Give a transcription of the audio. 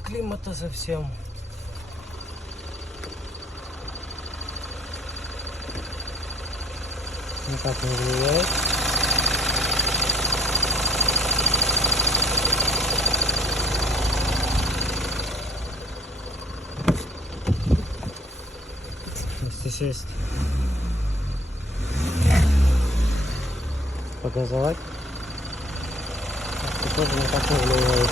климата совсем. Никак не влияет. Если сесть, показать, то тоже никак не влияет.